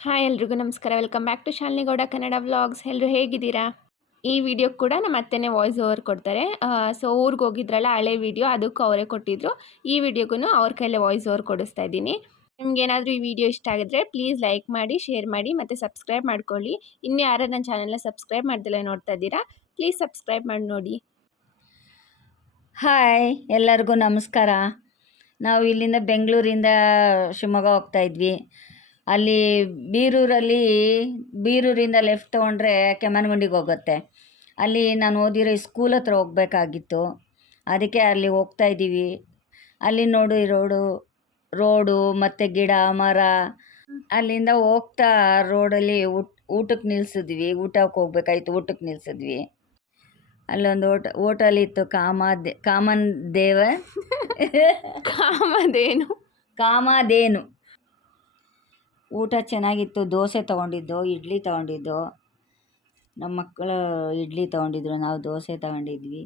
Hi ಎಲ್ರಿಗೂ ನಮಸ್ಕಾರ. Welcome back to Shalini Gowda Kannada vlogs. ಎಲ್ಲರೂ ಹೇಗಿದ್ದೀರಾ? ಈ ವಿಡಿಯೋ ಕೂಡ ನಮ್ಮ ಅತ್ತೆನೇ ವಾಯ್ಸ್ ಓವರ್ ಕೊಡ್ತಾರೆ. ಸೊ ಊರಿಗೆ ಹೋಗಿದ್ರಲ್ಲ, ಹಳೆ ವಿಡಿಯೋ ಅದಕ್ಕೂ ಅವರೇ ಕೊಟ್ಟಿದ್ರು. ಈ ವಿಡಿಯೋಗೂ ಅವ್ರ ಕೈಲೇ ವಾಯ್ಸ್ ಓವರ್ ಕೊಡಿಸ್ತಾ ಇದ್ದೀನಿ. ನಿಮ್ಗೇನಾದರೂ ಈ ವಿಡಿಯೋ ಇಷ್ಟ ಆಗಿದ್ರೆ ಪ್ಲೀಸ್ ಲೈಕ್ ಮಾಡಿ, ಶೇರ್ ಮಾಡಿ ಮತ್ತು ಸಬ್ಸ್ಕ್ರೈಬ್ ಮಾಡ್ಕೊಳ್ಳಿ. ಇನ್ನೂ ಯಾರು ನನ್ನ ಚಾನಲ್ನ ಸಬ್ಸ್ಕ್ರೈಬ್ ಮಾಡ್ದಲೇ ನೋಡ್ತಾ ಇದ್ದೀರಾ, ಪ್ಲೀಸ್ ಸಬ್ಸ್ಕ್ರೈಬ್ ಮಾಡಿ ನೋಡಿ. ಹಾಯ್, ಎಲ್ಲರಿಗೂ ನಮಸ್ಕಾರ. ನಾವು ಇಲ್ಲಿಂದ ಬೆಂಗಳೂರಿಂದ ಶಿವಮೊಗ್ಗ ಹೋಗ್ತಾ ಇದ್ವಿ. ಅಲ್ಲಿ ಬೀರೂರಿಂದ ಲೆಫ್ಟ್ ತೊಗೊಂಡ್ರೆ ಕೆಮ್ಮಣ್ಣಗುಂಡಿಗೆ ಹೋಗುತ್ತೆ. ಅಲ್ಲಿ ನಾನು ಓದಿರೋ ಸ್ಕೂಲ್ ಹತ್ರ ಹೋಗಬೇಕಾಗಿತ್ತು. ಅದಕ್ಕೆ ಅಲ್ಲಿ ಹೋಗ್ತಾ ಇದ್ದೀವಿ. ಅಲ್ಲಿ ನೋಡಿ ರೋಡು ಮತ್ತು ಗಿಡ ಮರ. ಅಲ್ಲಿಂದ ಹೋಗ್ತಾ ರೋಡಲ್ಲಿ ಊಟಕ್ಕೆ ನಿಲ್ಲಿಸಿದ್ವಿ. ಊಟಕ್ಕೆ ಹೋಗ್ಬೇಕಾಯ್ತು, ಊಟಕ್ಕೆ ನಿಲ್ಲಿಸಿದ್ವಿ. ಅಲ್ಲೊಂದು ಹೋಟೆಲ್ ಇತ್ತು, ಕಾಮಧೇನು. ಊಟ ಚೆನ್ನಾಗಿತ್ತು. ದೋಸೆ ತೊಗೊಂಡಿದ್ದು, ಇಡ್ಲಿ ತೊಗೊಂಡಿದ್ದು. ನಮ್ಮ ಮಕ್ಕಳು ಇಡ್ಲಿ ತೊಗೊಂಡಿದ್ರು, ನಾವು ದೋಸೆ ತೊಗೊಂಡಿದ್ವಿ.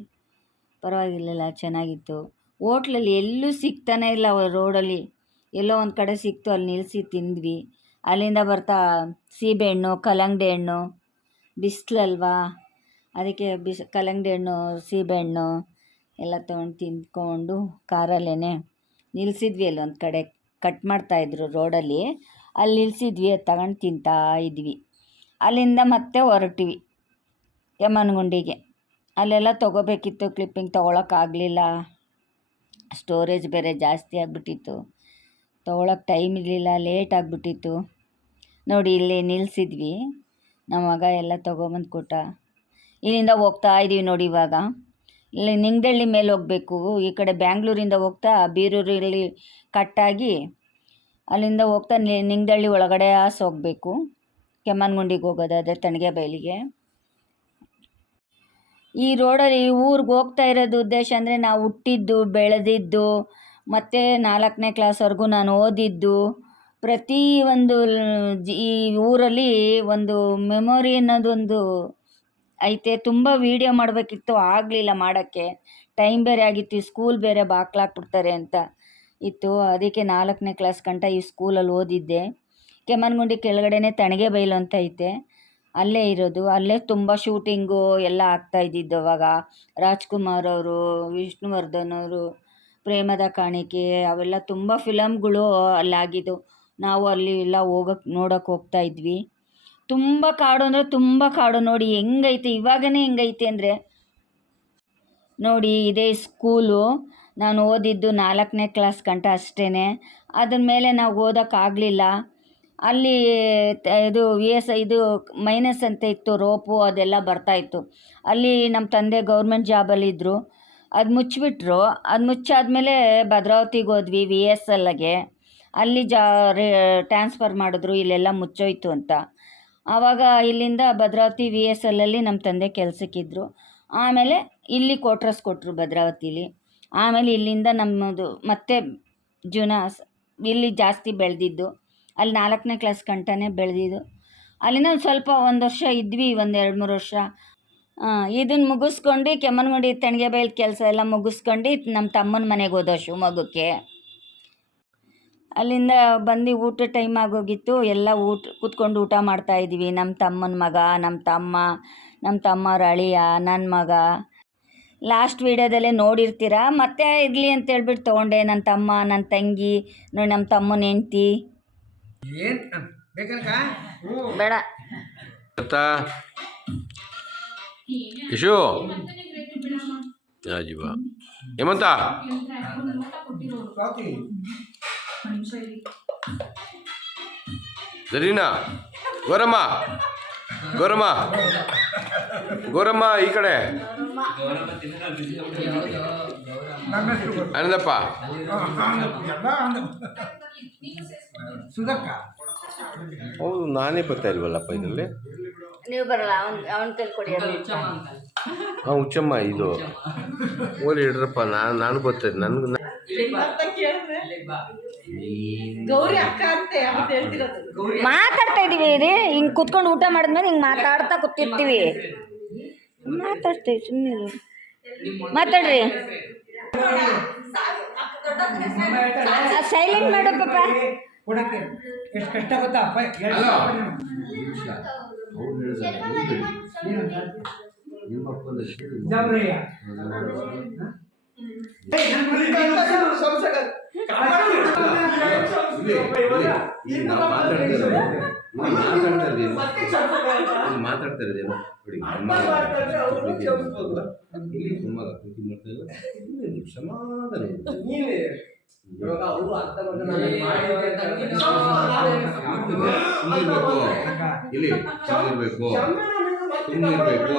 ಪರವಾಗಿರಲಿಲ್ಲ, ಚೆನ್ನಾಗಿತ್ತು. ಹೋಟ್ಲಲ್ಲಿ ಎಲ್ಲೂ ಸಿಗ್ತಾನೆ ಇಲ್ಲ. ರೋಡಲ್ಲಿ ಎಲ್ಲೋ ಒಂದು ಕಡೆ ಸಿಕ್ತು, ಅಲ್ಲಿ ನಿಲ್ಲಿಸಿ ತಿಂದ್ವಿ. ಅಲ್ಲಿಂದ ಬರ್ತಾ ಸೀಬೆಹಣ್ಣು, ಕಲ್ಲಂಗಡಿ ಹಣ್ಣು, ಬಿಸಿಲಲ್ವಾ ಅದಕ್ಕೆ ಕಲ್ಲಂಗಡಿ ಹಣ್ಣು, ಸೀಬೆಹಣ್ಣು ಎಲ್ಲ ತೊಗೊಂಡು ತಿಂದ್ಕೊಂಡು ಕಾರಲ್ಲೇ ನಿಲ್ಲಿಸಿದ್ವಿ. ಅಲ್ಲಿ ಒಂದು ಕಡೆ ಕಟ್ ಮಾಡ್ತಾಯಿದ್ರು ರೋಡಲ್ಲಿ, ಅಲ್ಲಿ ನಿಲ್ಲಿಸಿದ್ವಿ. ಅದು ತಗೊಂಡು ತಿಂತಾ ಇದ್ವಿ. ಅಲ್ಲಿಂದ ಮತ್ತೆ ಹೊರಟಿವಿ ಕೆಮ್ಮಣ್ಣಗುಂಡಿಗೆ. ಅಲ್ಲೆಲ್ಲ ತೊಗೋಬೇಕಿತ್ತು, ಕ್ಲಿಪ್ಪಿಂಗ್ ತೊಗೊಳಕ್ಕಾಗಲಿಲ್ಲ. ಸ್ಟೋರೇಜ್ ಬೇರೆ ಜಾಸ್ತಿ ಆಗಿಬಿಟ್ಟಿತ್ತು, ತೊಗೊಳಕ್ಕೆ ಟೈಮ್ ಇರಲಿಲ್ಲ, ಲೇಟ್ ಆಗಿಬಿಟ್ಟಿತ್ತು. ನೋಡಿ, ಇಲ್ಲಿ ನಿಲ್ಲಿಸಿದ್ವಿ. ನಮ್ಮ ಮಗ ಎಲ್ಲ ತೊಗೊಬಂದು ಕೊಟ್ಟ. ಇಲ್ಲಿಂದ ಹೋಗ್ತಾ ಇದ್ದೀವಿ ನೋಡಿ. ಇವಾಗ ಇಲ್ಲಿ ನಿಂಗದಳ್ಳಿ ಮೇಲೆ ಹೋಗಬೇಕು. ಈ ಕಡೆ ಬ್ಯಾಂಗ್ಳೂರಿಂದ ಹೋಗ್ತಾ ಬೀರೂರಲ್ಲಿ ಕಟ್ಟಾಗಿ ಅಲ್ಲಿಂದ ಹೋಗ್ತಾ ನಿಂಗದಳ್ಳಿ ಒಳಗಡೆ ಹೋಗಬೇಕು. ಕೆಮ್ಮಣ್ಣಗುಂಡಿಗೆ ಹೋಗೋದಾದರೆ ತಣಿಗೆಬೈಲಿಗೆ. ಈ ರೋಡಲ್ಲಿ ಊರಿಗೆ ಹೋಗ್ತಾ ಇರೋದು ಉದ್ದೇಶ ಅಂದರೆ, ನಾವು ಹುಟ್ಟಿದ್ದು ಬೆಳೆದಿದ್ದು ಮತ್ತು 4ನೇ ಕ್ಲಾಸ್ವರೆಗೂ ನಾನು ಓದಿದ್ದು, ಪ್ರತಿ ಒಂದು ಈ ಊರಲ್ಲಿ ಒಂದು ಮೆಮೊರಿ ಅನ್ನೋದೊಂದು ಐತೆ. ತುಂಬ ವೀಡಿಯೋ ಮಾಡಬೇಕಿತ್ತು, ಆಗಲಿಲ್ಲ ಮಾಡೋಕ್ಕೆ. ಟೈಮ್ ಬೇರೆ ಆಗಿತ್ತು, ಈ ಸ್ಕೂಲ್ ಬೇರೆ ಬಾಕ್ಲಾಕ್ಬಿಡ್ತಾರೆ ಅಂತ ಇತ್ತು. ಅದಕ್ಕೆ 4ನೇ ಕ್ಲಾಸ್ ಗಂಟ ಈ ಸ್ಕೂಲಲ್ಲಿ ಓದಿದ್ದೆ. ಕೆಮ್ಮಣ್ಣಗುಂಡಿ ಕೆಳಗಡೆನೇ ತಣಿಗೆಬೈಲು ಅಂತ ಐತೆ, ಅಲ್ಲೇ ಇರೋದು. ಅಲ್ಲೇ ತುಂಬ ಶೂಟಿಂಗು ಎಲ್ಲ ಆಗ್ತಾಯಿದ್ದಿದ್ದು. ಅವಾಗ ರಾಜ್ಕುಮಾರ್ ಅವರು, ವಿಷ್ಣುವರ್ಧನ್ ಅವರು, ಪ್ರೇಮದ ಕಾಣಿಕೆ ಅವೆಲ್ಲ ತುಂಬ ಫಿಲಮ್ಗಳು ಅಲ್ಲಾಗಿದ್ದು. ನಾವು ಅಲ್ಲಿ ಎಲ್ಲ ನೋಡೋಕ್ಕೆ ಹೋಗ್ತಾ ಇದ್ವಿ. ತುಂಬ ಕಾಡು ಅಂದರೆ ತುಂಬ ಕಾಡು. ನೋಡಿ ಹೆಂಗೈತೆ, ಇವಾಗನೇ ಹೆಂಗೈತೆ ಅಂದರೆ ನೋಡಿ. ಇದೇ ಸ್ಕೂಲು, ನಾನು ಓದಿದ್ದು 4ನೇ ಕ್ಲಾಸ್ ಗಂಟ ಅಷ್ಟೇ. ಅದ್ರ ಮೇಲೆ ನಾವು ಓದೋಕ್ಕಾಗಲಿಲ್ಲ. ಅಲ್ಲಿ ಇದು ಮೈನಸ್ ಅಂತ ಇತ್ತು, ರೋಪು ಅದೆಲ್ಲ ಬರ್ತಾಯಿತ್ತು. ಅಲ್ಲಿ ನಮ್ಮ ತಂದೆ ಗೌರ್ಮೆಂಟ್ ಜಾಬಲ್ಲಿದ್ದರು. ಅದು ಮುಚ್ಚಿಬಿಟ್ರು. ಅದು ಮುಚ್ಚಾದ್ಮೇಲೆ ಭದ್ರಾವತಿಗೆ ಹೋದ್ವಿ VSLಗೆ. ಅಲ್ಲಿ ಟ್ರಾನ್ಸ್ಫರ್ ಮಾಡಿದ್ರು, ಇಲ್ಲೆಲ್ಲ ಮುಚ್ಚೋಯ್ತು ಅಂತ. ಆವಾಗ ಇಲ್ಲಿಂದ ಭದ್ರಾವತಿ VSLಲ್ಲಿ ನಮ್ಮ ತಂದೆ ಕೆಲಸಕ್ಕಿದ್ರು. ಆಮೇಲೆ ಇಲ್ಲಿ ಕ್ವಾರ್ಟರ್ಸ್ ಕೊಟ್ಟರು ಭದ್ರಾವತಿಲಿ. ಆಮೇಲೆ ಇಲ್ಲಿಂದ ನಮ್ಮದು ಮತ್ತೆ ಜೀವನ ಇಲ್ಲಿ ಜಾಸ್ತಿ ಬೆಳೆದಿದ್ದು. ಅಲ್ಲಿ 4ನೇ ಕ್ಲಾಸ್ ಗಂಟನೇ ಬೆಳೆದಿದ್ದು. ಅಲ್ಲಿಂದ ಸ್ವಲ್ಪ ಒಂದು ವರ್ಷ ಇದ್ವಿ, ಒಂದು 2-3 ವರ್ಷ. ಇದನ್ನು ಮುಗಿಸ್ಕೊಂಡು ಕೆಮ್ಮಣ್ಣಗುಂಡಿ ತಣಿಗೆಬೈಲು ಕೆಲಸ ಎಲ್ಲ ಮುಗಿಸ್ಕೊಂಡು ನಮ್ಮ ತಮ್ಮನ ಮನೆಗೆ ಹೋದೋ ಶಿವಮೊಗ್ಗಕ್ಕೆ. ಅಲ್ಲಿಂದ ಬಂದು ಊಟ ಟೈಮ್ ಆಗೋಗಿತ್ತು. ಎಲ್ಲ ಕೂತ್ಕೊಂಡು ಊಟ ಮಾಡ್ತಾಯಿದ್ವಿ. ನಮ್ಮ ತಮ್ಮನ ಮಗ, ನಮ್ಮ ತಮ್ಮವ್ರ ಅಳಿಯ, ನನ್ನ ಮಗ. ಲಾಸ್ಟ್ ವೀಡಿಯೋದಲ್ಲೇ ನೋಡಿರ್ತೀರ. ಮತ್ತೆ ಇರಲಿ ಅಂತೇಳ್ಬಿಟ್ಟು ತೊಗೊಂಡೆ. ನನ್ನ ತಮ್ಮ, ನನ್ನ ತಂಗಿ, ನೋಡಿ ನಮ್ಮ ತಮ್ಮನ ಹೆಂಡ್ತಿ. ಬೇಡ ಯಶು ಜೀವ ಹೇಮಂತ ಸರಿನಾ? ಗೌರಮ್ಮ ಈ ಕಡೆ. ಆನಂದಪ್ಪ, ಹೌದು, ನಾನೇ ಬರ್ತಾ ಇಲ್ವಲ್ಲಪ್ಪ ಇದರಲ್ಲಿ. ನೀವು ಬರಲ್ಲ, ಅವನ ಕೈ ಕೊಡಿ. ಹುಚ್ಚಮ್ಮ, ಇದು ಓಲಿ ಇಡ್ರಪ್ಪ. ನಾನು ಬರ್ತಾಯಿದ್ದೆ. ನನಗೆ ಮಾತಾಡ್ತಾ ಇದೀವಿ ರೀ. ಹಿಂಗೆ ಕುತ್ಕೊಂಡು ಊಟ ಮಾಡಿದ್ಮೇಲೆ ಹಿಂಗೆ ಮಾತಾಡ್ತಾ ಕೂತಿರ್ತೀವಿ. ಮಾತಾಡ್ತೀವಿ, ಸುಮ್ಮನೆ ಮಾತಾಡ್ರಿ. ಸೈಲೆಂಟ್ ಮಾಡು ಪಾಪ. ಕೊಡಕ್ಕೆ ಎಷ್ಟು ಕಷ್ಟ ಗೊತ್ತಾ ಅಪ್ಪ ಜಮ್ರಯ್ಯ ಮಾತಾಡ್ತಾ ಇರೋದೇನು ಇಲ್ಲಿ ತುಂಬ ಪ್ರೀತಿ ಮಾಡ್ತಾ ಇಲ್ಲ ಸಮಾಧಾನ ಇಲ್ಲಿ ಸುಮ್ಮನಿರ್ಬೇಕು ಸುಮ್ಮನಿರ್ಬೇಕು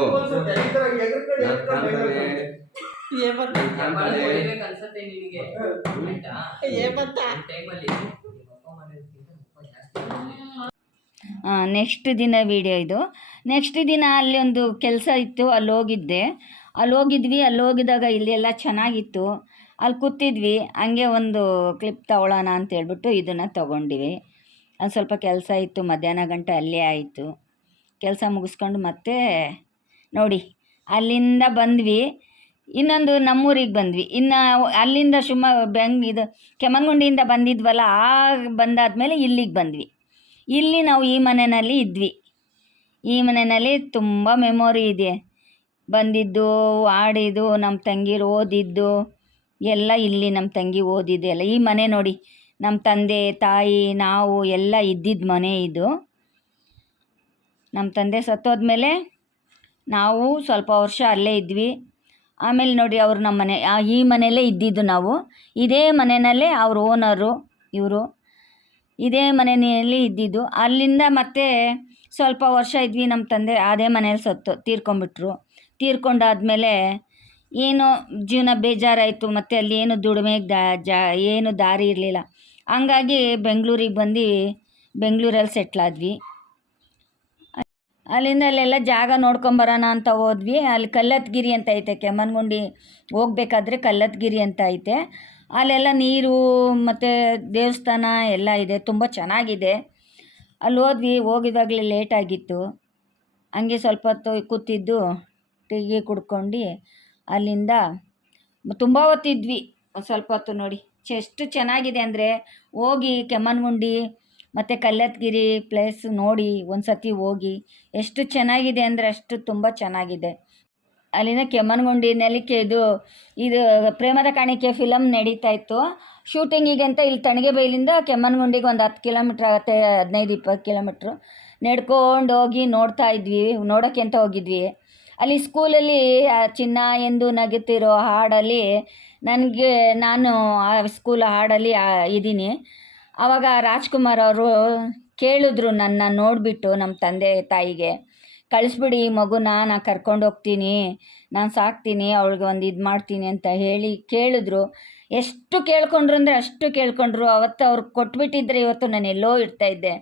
ನೆಕ್ಸ್ಟ್ ದಿನ ವಿಡಿಯೋ ಇದು. ನೆಕ್ಸ್ಟ್ ದಿನ ಅಲ್ಲಿ ಒಂದು ಕೆಲಸ ಇತ್ತು, ಅಲ್ಲಿ ಹೋಗಿದ್ದೆ. ಅಲ್ಲಿ ಹೋಗಿದಾಗ ಇಲ್ಲಿ ಎಲ್ಲ ಚೆನ್ನಾಗಿತ್ತು. ಅಲ್ಲಿ ಕೂತಿದ್ವಿ, ಹಂಗೆ ಒಂದು ಕ್ಲಿಪ್ ತಗೊಳ್ಳೋಣ ಅಂತೇಳ್ಬಿಟ್ಟು ಇದನ್ನು ತೊಗೊಂಡಿವಿ. ಅಲ್ಲಿ ಸ್ವಲ್ಪ ಕೆಲಸ ಇತ್ತು, ಮಧ್ಯಾಹ್ನ ಗಂಟೆ ಅಲ್ಲೇ ಆಯಿತು. ಕೆಲಸ ಮುಗಿಸ್ಕೊಂಡು ಮತ್ತೆ ನೋಡಿ ಅಲ್ಲಿಂದ ಬಂದ್ವಿ, ಇನ್ನೊಂದು ನಮ್ಮೂರಿಗೆ ಬಂದ್ವಿ. ಇನ್ನು ಅಲ್ಲಿಂದ ಇದು ಕೆಮ್ಮಣ್ಣುಗುಂಡಿಯಿಂದ ಬಂದಿದ್ವಲ್ಲ, ಬಂದಾದ್ಮೇಲೆ ಇಲ್ಲಿಗೆ ಬಂದ್ವಿ. ಇಲ್ಲಿ ನಾವು ಈ ಮನೆಯಲ್ಲಿ ಇದ್ವಿ. ಈ ಮನೆಯಲ್ಲಿ ತುಂಬ ಮೆಮೊರಿ ಇದೆ. ಬಂದಿದ್ದು, ಆಡಿದ್ದು, ನಮ್ಮ ತಂಗಿರು ಓದಿದ್ದು ಎಲ್ಲ ಇಲ್ಲಿ. ನಮ್ಮ ತಂಗಿ ಓದಿದ್ದು ಎಲ್ಲ ಈ ಮನೆ ನೋಡಿ. ನಮ್ಮ ತಂದೆ ತಾಯಿ ನಾವು ಎಲ್ಲ ಇದ್ದಿದ್ದ ಮನೆ ಇದು. ನಮ್ಮ ತಂದೆ ಸತ್ತೋದ್ಮೇಲೆ ನಾವು ಸ್ವಲ್ಪ ವರ್ಷ ಅಲ್ಲೇ ಇದ್ವಿ. ಆಮೇಲೆ ನೋಡಿ ಅವ್ರು ನಮ್ಮ ಮನೆ ಈ ಮನೆಯಲ್ಲೇ ಇದ್ದಿದ್ದು ನಾವು. ಇದೇ ಮನೆಯಲ್ಲೇ ಅವ್ರ ಓನರು ಇವರು. ಇದೇ ಮನೆಯಲ್ಲಿ ಇದ್ದಿದ್ದು. ಅಲ್ಲಿಂದ ಮತ್ತೆ ಸ್ವಲ್ಪ ವರ್ಷ ಇದ್ವಿ. ನಮ್ಮ ತಂದೆ ಅದೇ ಮನೇಲಿ ತೀರ್ಕೊಂಡ್ಬಿಟ್ರು. ತೀರ್ಕೊಂಡಾದ್ಮೇಲೆ ಏನೋ ಜೀವನ ಬೇಜಾರಾಯಿತು. ಮತ್ತು ಅಲ್ಲಿ ಏನು ದುಡಿಮೆಗೆ ಏನು ದಾರಿ ಇರಲಿಲ್ಲ. ಹಂಗಾಗಿ ಬೆಂಗಳೂರಿಗೆ ಬಂದು ಬೆಂಗಳೂರಲ್ಲಿ ಸೆಟ್ಲಾದ್ವಿ. ಅಲ್ಲಿಂದ ಅಲ್ಲೆಲ್ಲ ಜಾಗ ನೋಡ್ಕೊಂಬರೋಣ ಅಂತ ಹೋದ್ವಿ. ಅಲ್ಲಿ ಕಲ್ಲತ್ಗಿರಿ ಅಂತ ಐತೆ, ಕೆಮ್ಮಣ್ಣುಗುಂಡಿ ಹೋಗ್ಬೇಕಾದ್ರೆ ಕಲ್ಲತ್ಗಿರಿ ಅಂತ ಐತೆ. ಅಲ್ಲೆಲ್ಲ ನೀರು ಮತ್ತು ದೇವಸ್ಥಾನ ಎಲ್ಲ ಇದೆ, ತುಂಬ ಚೆನ್ನಾಗಿದೆ. ಅಲ್ಲಿ ಹೋಗಿದಾಗಲೇ ಲೇಟಾಗಿತ್ತು. ಹಂಗೆ ಸ್ವಲ್ಪ ಹೊತ್ತು ಕೂತಿದ್ದು, ಟೀ ಕುಡ್ಕೊಂಡು ಅಲ್ಲಿಂದ ತುಂಬ ಹೊತ್ತಿದ್ವಿ. ಸ್ವಲ್ಪ ಹೊತ್ತು ನೋಡಿ ಎಷ್ಟು ಚೆನ್ನಾಗಿದೆ ಅಂದರೆ, ಹೋಗಿ ಕೆಮ್ಮಣ್ಣುಗುಂಡಿ ಮತ್ತು ಕಲ್ಲತ್ಗಿರಿ ಪ್ಲೇಸ್ ನೋಡಿ ಒಂದು ಸತಿ ಹೋಗಿ. ಎಷ್ಟು ಚೆನ್ನಾಗಿದೆ ಅಂದರೆ ಅಷ್ಟು ತುಂಬ ಚೆನ್ನಾಗಿದೆ. ಅಲ್ಲಿಂದ ಕೆಮ್ಮಣ್ಣುಗುಂಡಿನಲ್ಲಿ ಇದು ಪ್ರೇಮದ ಕಾಣಿಕೆ ಫಿಲಮ್ ನಡೀತಾ ಇತ್ತು. ಶೂಟಿಂಗಿಗೆ ಅಂತ ಇಲ್ಲಿ ತಣಿಗೆಬೈಲಿಂದ ಕೆಮ್ಮಣ್ಣುಗುಂಡಿಗೆ ಒಂದು 10 ಕಿಲೋಮೀಟ್ರ್ ಆಗುತ್ತೆ, 15-20 ಕಿಲೋಮೀಟ್ರು ನಡ್ಕೊಂಡು ಹೋಗಿ ನೋಡೋಕ್ಕೆ ಅಂತ ಹೋಗಿದ್ವಿ. ಅಲ್ಲಿ ಸ್ಕೂಲಲ್ಲಿ ಚಿನ್ನ ಎಂದು ನಗುತ್ತಿರೋ ಹಾಡಲ್ಲಿ ನಾನು ಆ ಸ್ಕೂಲ್ ಹಾಡಲ್ಲಿ ಇದ್ದೀನಿ. ಆವಾಗ ರಾಜ್ಕುಮಾರ್ ಅವರು ಕೇಳಿದ್ರು ನನ್ನ ನೋಡಿಬಿಟ್ಟು ನಮ್ಮ ತಂದೆ ತಾಯಿಗೆ, ಕಳಿಸ್ಬಿಡಿ ಈ ಮಗುನ, ನಾನು ಕರ್ಕೊಂಡು ಹೋಗ್ತೀನಿ, ನಾನು ಸಾಕ್ತೀನಿ, ಅವಳಿಗೆ ಒಂದು ಇದು ಮಾಡ್ತೀನಿ ಅಂತ ಹೇಳಿ ಕೇಳಿದ್ರು. ಎಷ್ಟು ಕೇಳ್ಕೊಂಡ್ರು ಅಂದರೆ ಅಷ್ಟು ಕೇಳ್ಕೊಂಡ್ರು. ಅವತ್ತು ಅವ್ರು ಕೊಟ್ಬಿಟ್ಟಿದ್ರೆ ಇವತ್ತು ನಾನು ಎಲ್ಲೋ ಇರ್ತಾಯಿದ್ದೆ.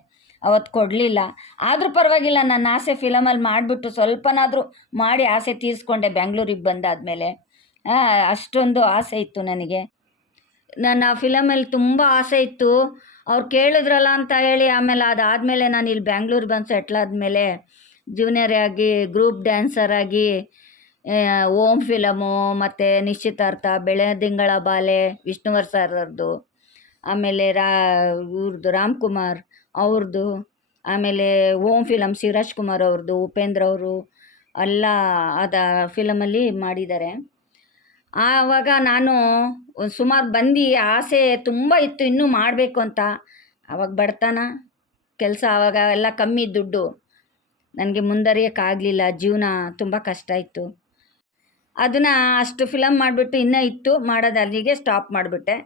ಅವತ್ತು ಕೊಡಲಿಲ್ಲ. ಆದರೂ ಪರವಾಗಿಲ್ಲ, ನನ್ನ ಆಸೆ ಫಿಲಮಲ್ಲಿ ಮಾಡಿಬಿಟ್ಟು ಸ್ವಲ್ಪನಾದರೂ ಮಾಡಿ ಆಸೆ ತೀರಿಸ್ಕೊಂಡೆ ಬೆಂಗಳೂರಿಗೆ ಬಂದಾದಮೇಲೆ. ಅಷ್ಟೊಂದು ಆಸೆ ಇತ್ತು ನನಗೆ. ನನ್ನ ಆ ಫಿಲಮಲ್ಲಿ ತುಂಬ ಆಸೆ ಇತ್ತು. ಅವ್ರು ಕೇಳಿದ್ರಲ್ಲ ಅಂತ ಹೇಳಿ ಆಮೇಲೆ ಅದಾದಮೇಲೆ ನಾನು ಇಲ್ಲಿ ಬ್ಯಾಂಗ್ಳೂರಿಗೆ ಬಂದು ಸೆಟ್ಲಾದ್ಮೇಲೆ ಜೂನಿಯರ್ ಆಗಿ ಗ್ರೂಪ್ ಡ್ಯಾನ್ಸರ್ ಆಗಿ ಓಂ ಫಿಲಮು ಮತ್ತು ನಿಶ್ಚಿತಾರ್ಥ, ಬೆಳದಿಂಗಳ ಬಾಲೆ ವಿಷ್ಣುವರ್ ಸರ್ ಅವ್ರದ್ದು, ಆಮೇಲೆ ಇವ್ರದ್ದು ರಾಮ್ಕುಮಾರ್ ಅವ್ರದ್ದು, ಆಮೇಲೆ ಓಂ ಫಿಲಮ್ ಶಿವರಾಜ್ ಕುಮಾರ್ ಅವ್ರದ್ದು, ಉಪೇಂದ್ರ ಅವರು ಎಲ್ಲ ಫಿಲಮಲ್ಲಿ ಮಾಡಿದ್ದಾರೆ. ಆವಾಗ ನಾನು ಸುಮಾರು ಬಂದು ಆಸೆ ತುಂಬ ಇತ್ತು ಇನ್ನೂ ಮಾಡಬೇಕು ಅಂತ. ಆವಾಗ ಬಡತನ, ಕೆಲಸ ಆವಾಗ ಎಲ್ಲ ಕಮ್ಮಿ ದುಡ್ಡು, ನನಗೆ ಮುಂದರಿಯೋಕ್ಕಾಗಲಿಲ್ಲ. ಜೀವನ ತುಂಬ ಕಷ್ಟ ಇತ್ತು. ಅದನ್ನು ಅಷ್ಟು ಫಿಲಮ್ ಮಾಡಿಬಿಟ್ಟು ಇನ್ನೂ ಇತ್ತು ಮಾಡೋದು, ಅಲ್ಲಿಗೆ ಸ್ಟಾಪ್ ಮಾಡಿಬಿಟ್ಟೆ.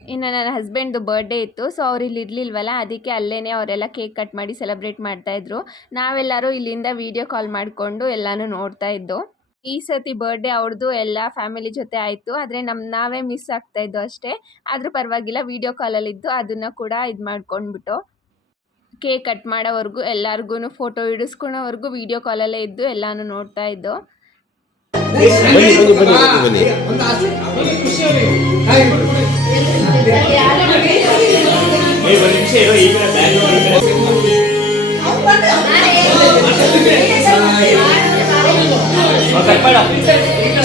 ಇನ್ನು ನನ್ನ ಹಸ್ಬೆಂಡ್ದು ಬರ್ಡೇ ಇತ್ತು. ಸೊ ಅವ್ರು ಇಲ್ಲಿ ಇರಲಿಲ್ವಲ್ಲ, ಅದಕ್ಕೆ ಅಲ್ಲೇ ಅವರೆಲ್ಲ ಕೇಕ್ ಕಟ್ ಮಾಡಿ ಸೆಲೆಬ್ರೇಟ್ ಮಾಡ್ತಾಯಿದ್ರು. ನಾವೆಲ್ಲರೂ ಇಲ್ಲಿಂದ ವೀಡಿಯೋ ಕಾಲ್ ಮಾಡಿಕೊಂಡು ಎಲ್ಲನೂ ನೋಡ್ತಾ ಇದ್ದು. ಈ ಸತಿ ಬರ್ಡೇ ಅವ್ರದ್ದು ಎಲ್ಲ ಫ್ಯಾಮಿಲಿ ಜೊತೆ ಆಯಿತು. ಆದರೆ ನಾವೇ ಮಿಸ್ ಆಗ್ತಾಯಿದ್ದು ಅಷ್ಟೇ. ಆದರೂ ಪರವಾಗಿಲ್ಲ, ವೀಡಿಯೋ ಕಾಲಲ್ಲಿದ್ದು ಅದನ್ನು ಕೂಡ ಇದು ಮಾಡ್ಕೊಂಡ್ಬಿಟ್ಟು ಕೇಕ್ ಕಟ್ ಮಾಡೋವರೆಗೂ ಎಲ್ಲರಿಗೂ ಫೋಟೋ ಹಿಡಿಸ್ಕೊಳೋವರೆಗೂ ವೀಡಿಯೋ ಕಾಲಲ್ಲೇ ಇದ್ದು ಎಲ್ಲನೂ ನೋಡ್ತಾ ಇದ್ದು.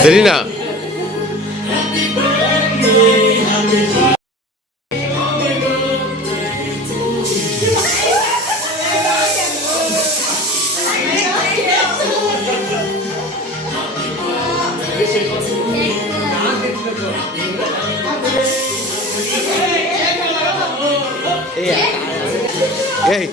ಸರಿನಾ? ಏಯ್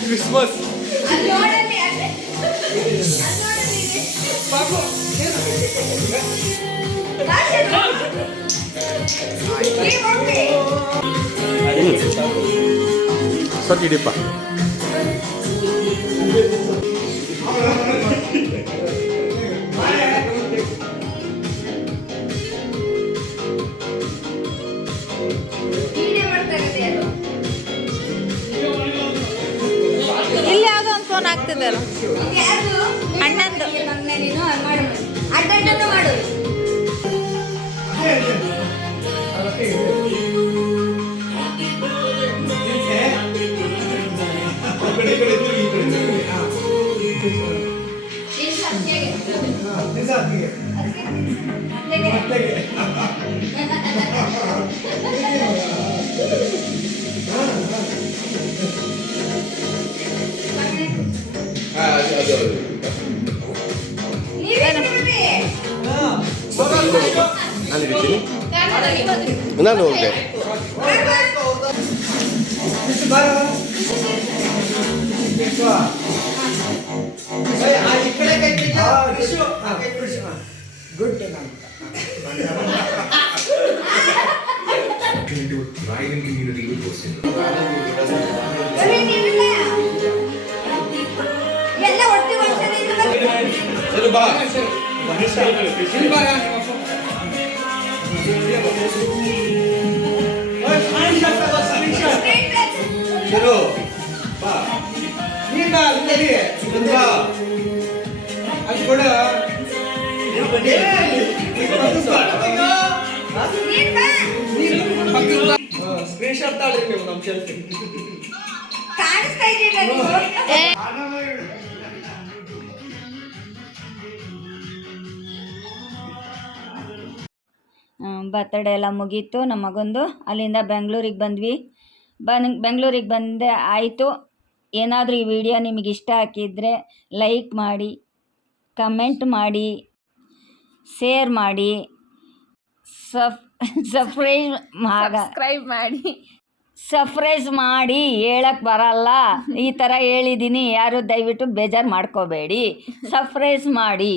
ಕ್ರಿಸ್ಮಸ್ ಸೊಕ್ಕಿಡಿಪ್ಪ ಇಲ್ಲಿ ಯಾವುದೋ ಒಂದು ಫೋನ್ ಆಗ್ತದೆ ಅಲ್ಲ ಅಣ್ಣಂದು ನೀನು ಅಡ್ಡ ಮಾಡು ನಾನಿದ್ದೀನಿ ನಾನು ಹೋದೆ ಗುಡ್ ಎಲ್ಲ ಒಟ್ಟಿ ಸರಿ ಬಾ ಶುರು ಬಾ ಅದು ಕೂಡ ಸ್ಕ್ರೀನ್ ಶಾಟ್ ತಾಳ್ರಿ ನೀವು ನಮ್ಮ ಸೆಲ್ಫಿ ಕಾಣಿಸ್ತಾ ಇದೆಯಾ ನೀವು ಬರ್ತಡೇ ಎಲ್ಲ ಮುಗೀತು ನಮ್ಮ ಮಗಂದು. ಅಲ್ಲಿಂದ ಬೆಂಗಳೂರಿಗೆ ಬಂದ್ವಿ. ಬೆಂಗಳೂರಿಗೆ ಬಂದೆ ಆಯಿತು. ಏನಾದರೂ ಈ ವಿಡಿಯೋ ನಿಮಗೆ ಇಷ್ಟ ಹಾಕಿದರೆ ಲೈಕ್ ಮಾಡಿ, ಕಮೆಂಟ್ ಮಾಡಿ, ಶೇರ್ ಮಾಡಿ, ಸಬ್ಸ್ಕ್ರೈಬ್ ಮಾಡಿ ಹೇಳಕ್ಕೆ ಬರಲ್ಲ, ಈ ಥರ ಹೇಳಿದ್ದೀನಿ, ಯಾರು ದಯವಿಟ್ಟು ಬೇಜಾರು ಮಾಡ್ಕೋಬೇಡಿ, ಸಬ್ಸ್ಕ್ರೈಬ್ ಮಾಡಿ.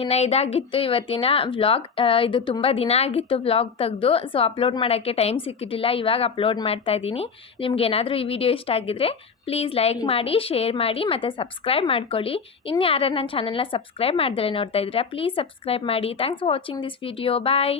ಇನ್ನು ಇದಾಗಿತ್ತು ಇವತ್ತಿನ ವ್ಲಾಗ್. ಇದು ತುಂಬ ದಿನ ಆಗಿತ್ತು ವ್ಲಾಗ್ ತೆಗೆದು, ಸೊ ಅಪ್ಲೋಡ್ ಮಾಡೋಕ್ಕೆ ಟೈಮ್ ಸಿಕ್ಕಿರಲಿಲ್ಲ. ಇವಾಗ ಅಪ್ಲೋಡ್ ಮಾಡ್ತಾ ಇದ್ದೀನಿ. ನಿಮ್ಗೇನಾದರೂ ಈ ವಿಡಿಯೋ ಇಷ್ಟ ಆಗಿದ್ರೆ ಪ್ಲೀಸ್ ಲೈಕ್ ಮಾಡಿ, ಶೇರ್ ಮಾಡಿ ಮತ್ತು ಸಬ್ಸ್ಕ್ರೈಬ್ ಮಾಡ್ಕೊಳ್ಳಿ. ಇನ್ನು ಯಾರು ನನ್ನ ಚಾನಲ್ನ ಸಬ್ಸ್ಕ್ರೈಬ್ ಮಾಡ್ದಲೇ ನೋಡ್ತಾ ಇದ್ದೀರಾ, ಪ್ಲೀಸ್ ಸಬ್ಸ್ಕ್ರೈಬ್ ಮಾಡಿ. Thanks for watching this video. Bye.